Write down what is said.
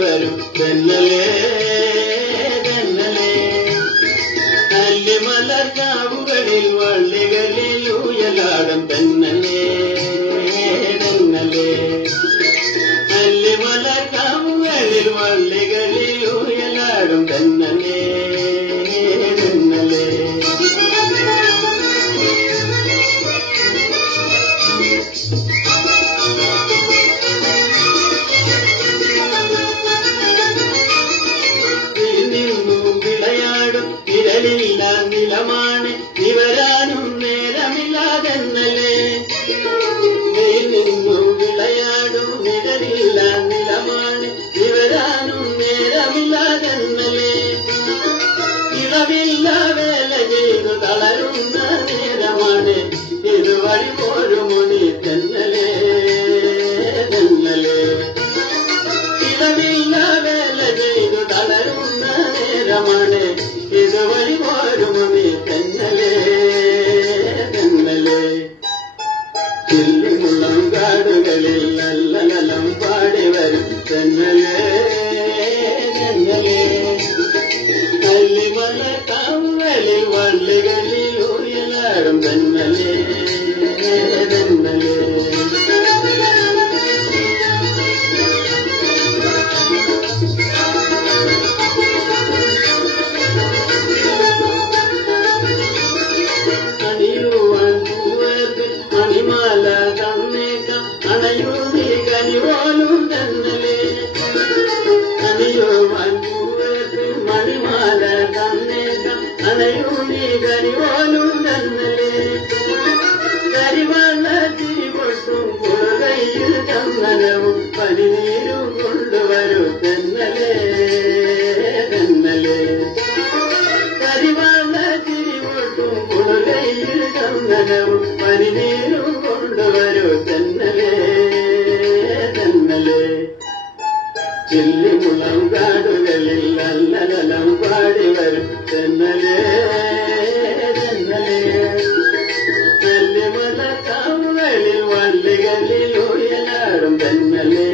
വരും തെന്നലേ തെന്നലേ. അല്ലിമലർക്കാവുകളിൽ വള്ളികളിൽ ഊയലാടും തെന്നലേ തെന്നലേ. അല്ലിമലർക്കാവുകളിൽ വള്ളികളിൽ ഊയലാടും തെന്നലേ തെന്നലേ. നിഴലില്ല നിലമാണ് നിവരാനും നേരമില്ലാതെന്നലേ. വെയിൽ നിന്നു വിളയാടും നിഴലില്ല നിലമാണ് നിവരാനും നേരമില്ലാതെന്നലേ. ഇളവില്ല വേല ചെയ്തു തളരുന്ന നേരമാണ് ഇതുവഴി പോരുമുനി തെന്നലേ തെന്നലേ. ഇളവില്ല വേല ചെയ്തു തളരുന്ന നേരമാണ് ഇതുവഴി പോരുമുനി തെന്നലേ തെന്നലേ. ചില്ലിമുള്ളം കാടുകളിൽ നല്ല നലം പാടി വരും തെന്നലേ തെന്നലേ. അല്ലിമല കാവുകളിൽ വള്ളികളിൽ ഊയലാടും തെന്നലേ തെന്നലേ. മണിമാല തന്നേക്കാം അണയൂരി കനിവോലും തന്നലേ. അണിയോവാൻ പൂവേറ്റ് മണിമാല തന്നേക്കാം അണയൂരി കനിവോലും തന്നലേ. കരിവള്ള തിരിപൊട്ടും കുറുകയിൽ ചന്ദനവും പനിനീരും കൊണ്ടുവരും തെന്നലേ തെന്നലേ. കരിവള്ള തിരിപൊട്ടും കുറുകയിൽ ചന്ദനവും പനിനീരും കൊണ്ടുവരും തെന്നലേ തെന്നലേ. ചില്ലിമുളം കാടുകളിൽ നല്ല നലം പാടി വരും തെന്നലേ തെന്നലേ. നെല്ലിമല കാവുകളിൽ വള്ളികളിൽ ഊയലാടും തെന്നലേ